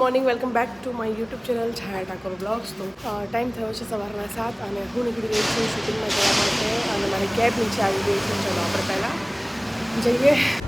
Morning, welcome back to my YouTube channel Chhaya Thakor vlogs. તો time થયો છે સવારના સાત અને હું નીકળી ગઈ છું શૂટિંગમાં જવા માટે અને મારી કેબ નીચે આવી ગઈ છે ચલો આપણે પહેલાં જઈએ.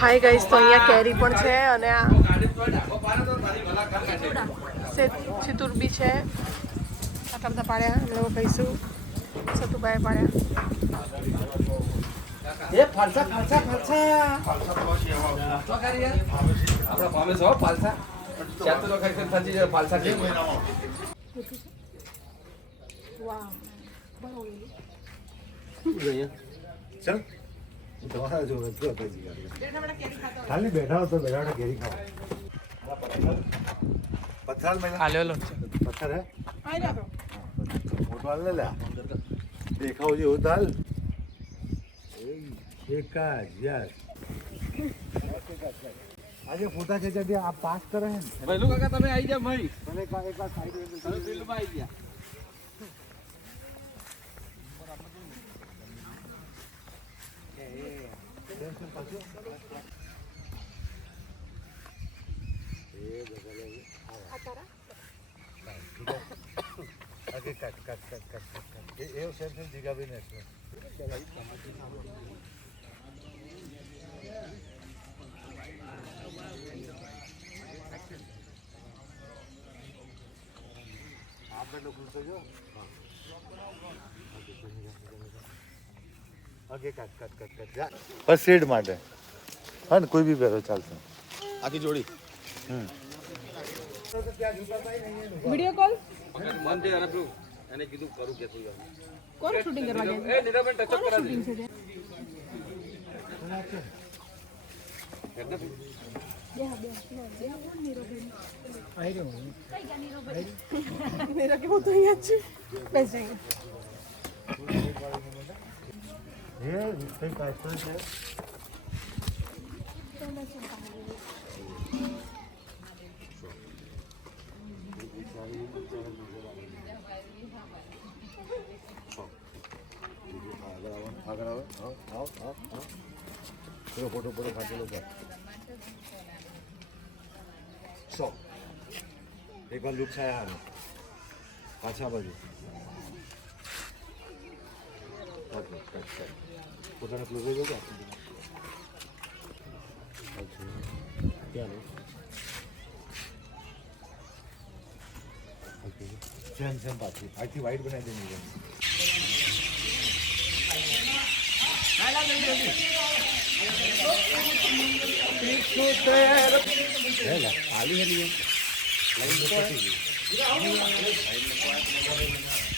હાય ગાઈસ તો અહીંયા કેરી પણ છે અને આ સે- સિતુર બી છે. આટલા બધા પાડ્યા અમે લોકો કહીશું. સતુભાઈ પાડ્યા. ફાલસા છે ચાલ. તમારા જો નથી ખાલી બેઠા હો તો બેઠા ઘેરી ખાઓ. પથ્થર મેં આલેલો પથ્થર હે? મોટો આલે લે. લ્યા દેખાવ જે હાલ એકા યસ આજે ફોટા ખેંચ્યા ત્યાં આ પાસ કરે હે ભાઈ કાકા તમે આવી જા ભાઈ. મને કા એક વાર સાઈડ તમે ફિલ્ડમાં આવી ગયા આગે cut cut cut cut cut cut એ એ સેમ સેમ જગ્યા બી ને આપણે લોકો જો આગે કટ કટ કટ કટ જા ફર્સ્ટ એડ માટે હા ને કોઈ બી પહેરો ચાલશે આખી જોડી વીડિયો કોલ મન છે અને પેલું એને કીધું કરું કે તું કોણ શૂટિંગ કરવા ગયા એ નીરવબેન ટચ અપ કરા દે શૂટિંગ છે મેરા કે હું તો અહીંયા જ છું બેસ જઈએ એ કઈ કાસ્ટર છે આગળ આવો આવો આવો આવો આવો પેલો ફોટો ફોટો ફાટેલો છે સો એક વાર લુક છાયા આનો પાછા બાજુ ઓકે કટ કટ પોતાને ક્લોઝ ગયો સેમ સેમ પાછી આથી વાઈટ બનાવી દેની આવી હેલી હા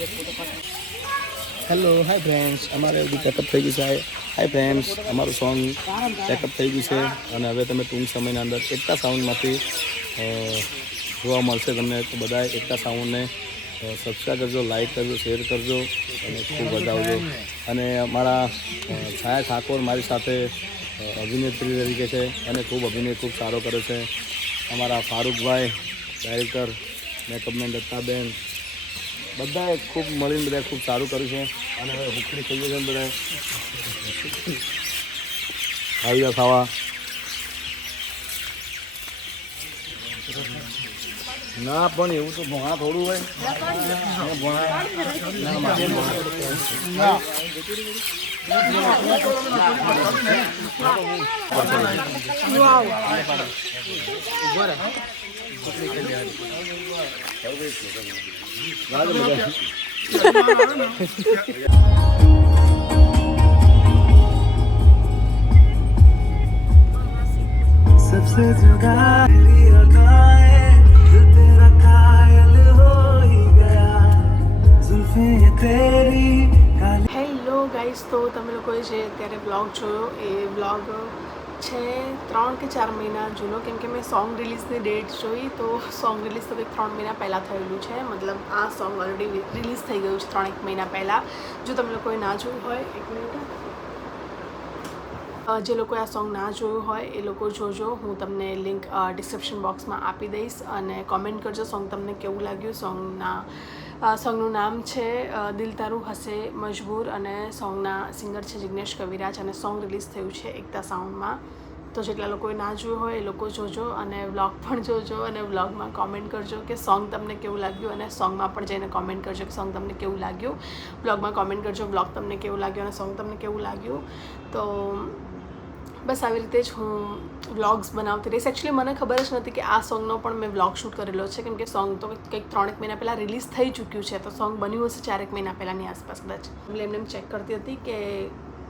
હેલો હાય ફ્રેન્ડ્સ અમારે બધું ચેકઅપ થઈ ગયું છે. હાય ફ્રેન્ડ્સ અમારું સોંગ ચેકઅપ થઈ ગયું છે. અને હવે તમે ટૂંક સમયના અંદર એકતા સાઉન્ડમાંથી જોવા મળશે તમને તો બધા એકતા સાઉન્ડને સબસ્ક્રાઈબ કરજો લાઈક કરજો શેર કરજો અને ખૂબ વધાવજો અને અમારા છાયા ઠાકોર મારી સાથે અભિનેત્રી તરીકે છે અને ખૂબ અભિનય ખૂબ સારો કરે છે. અમારા ફારૂકભાઈ ડાયરેક્ટર મેકઅપમેન દત્તાબેન બધાએ ખૂબ મળીને બધાએ ખૂબ સારું કર્યું છે. અને હવે હુકડી થઈ ગઈ છે ને બધાએ. આવી જાઓ ખાવા. ના પણ એવું તો ભોણા થોડું હોય. ભોણા. सबसे जुदा तेरी अदाएं दिल तेरा कायल हो ही गया जुल्फे ये तेरी काली હેલો ગાઈસ તો તમે લોકોએ જે અત્યારે બ્લોગ જોયો એ બ્લોગ છે ત્રણ કે ચાર મહિના જૂનો, કેમ કે મેં સોંગ રિલીઝની ડેટ જોઈ, તો સોંગ રિલીઝ તો કંઈક ત્રણ મહિના પહેલાં થયેલું છે. મતલબ આ સોંગ ઓલરેડી રિલીઝ થઈ ગયું છે ત્રણ એક મહિના પહેલાં. જો તમે લોકોએ ના જોયું હોય, એક મિનિટ. જે લોકોએ આ સોંગ ના જોયું હોય, એ લોકો જોજો. હું તમને લિંક ડિસ્ક્રિપ્શન બોક્સમાં આપી દઈશ અને કોમેન્ટ કરજો સોંગ તમને કેવું લાગ્યું સોંગના સોંગનું નામ છે દિલ તારું હસે મજબૂર અને સોંગના સિંગર છે જિગ્નેશ કવિરાજ અને સોંગ રિલીઝ થયું છે એકતા સાઉન્ડમાં. તો જેટલા લોકોએ ના જોયું હોય એ લોકો જોજો અને વ્લોગ પણ જોજો અને વ્લોગમાં કોમેન્ટ કરજો કે સોંગ તમને કેવું લાગ્યું અને સોંગમાં પણ જઈને કોમેન્ટ કરજો કે સોંગ તમને કેવું લાગ્યું. વ્લોગમાં કોમેન્ટ કરજો વ્લોગ તમને કેવું લાગ્યું અને સોંગ તમને કેવું લાગ્યું. તો બસ આવી રીતે જ હું વ્લોગ્સ બનાવતી રહીશ. એકચ્યુઅલી મને ખબર જ નથી કે આ સોંગનો પણ મેં વ્લોગ શૂટ કરેલો છે. કેમ કે સોંગ તો કંઈક ત્રણેક મહિના પહેલાં રિલીઝ થઈ ચૂક્યું છે. તો સોંગ બન્યું હશે ચારેક મહિના પહેલાંની આસપાસ કદાચ. એટલે એમને એમ ચેક કરતી હતી કે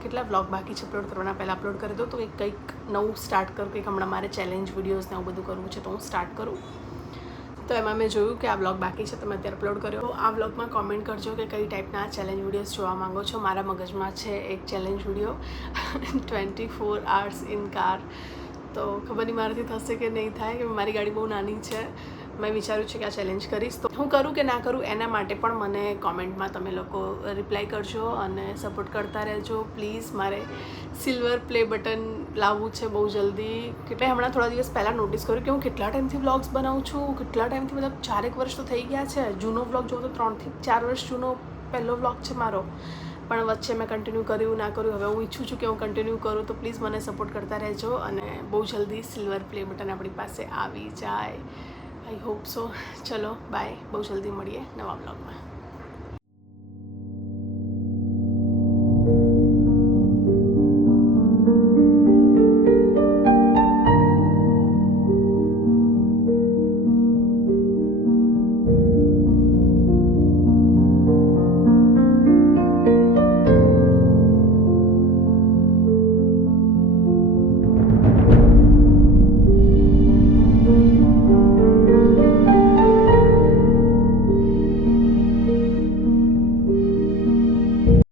કેટલા વ્લોગ બાકી છે અપલોડ કરવાના પહેલાં અપલોડ કરી દો તો કંઈક કંઈક નવું સ્ટાર્ટ કરું. કંઈક હમણાં મારે ચેલેન્જ વિડીયોઝને આવું બધું કરવું છે તો હું સ્ટાર્ટ કરું. તો એમાં મેં જોયું કે આ બ્લોગ બાકી છે તમે અત્યારે અપલોડ કર્યો. આ બ્લોગમાં કોમેન્ટ કરજો કે કઈ ટાઈપના ચેલેન્જ વિડીયોઝ જોવા માંગો છો. મારા મગજમાં છે એક challenge video twenty four hours in car તો ખબર નહીં મારાથી થશે કે નહીં થાય, કે મારી ગાડી બહુ નાની છે. મેં વિચાર્યું છે કે આ ચેલેન્જ કરીશ. તો હું કરું કે ના કરું એના માટે પણ મને કોમેન્ટમાં તમે લોકો રિપ્લાય કરજો અને સપોર્ટ કરતા રહેજો. પ્લીઝ મારે સિલ્વર પ્લે બટન લાવવું છે બહુ જલ્દી. કેટલા હમણાં થોડા દિવસ પહેલાં નોટિસ કર્યું કે હું કેટલા ટાઈમથી વ્લોગ્સ બનાવું છું? કેટલા ટાઈમથી મતલબ ચારેક વર્ષ તો થઈ ગયા છે. જૂનો વ્લોગ જોઉં તો ત્રણથી ચાર વર્ષ જૂનો પહેલો વ્લોગ છે મારો. પણ વચ્ચે મેં કન્ટિન્યુ કર્યું, ના કર્યું. હવે હું ઈચ્છું છું કે હું કન્ટિન્યુ કરું. તો પ્લીઝ મને સપોર્ટ કરતા રહેજો અને બહુ જલ્દી સિલ્વર પ્લે બટન આપણી પાસે આવી જાય. I hope so. ચલો બાય. બહુ જલ્દી મળીએ નવા બ્લોગમાં.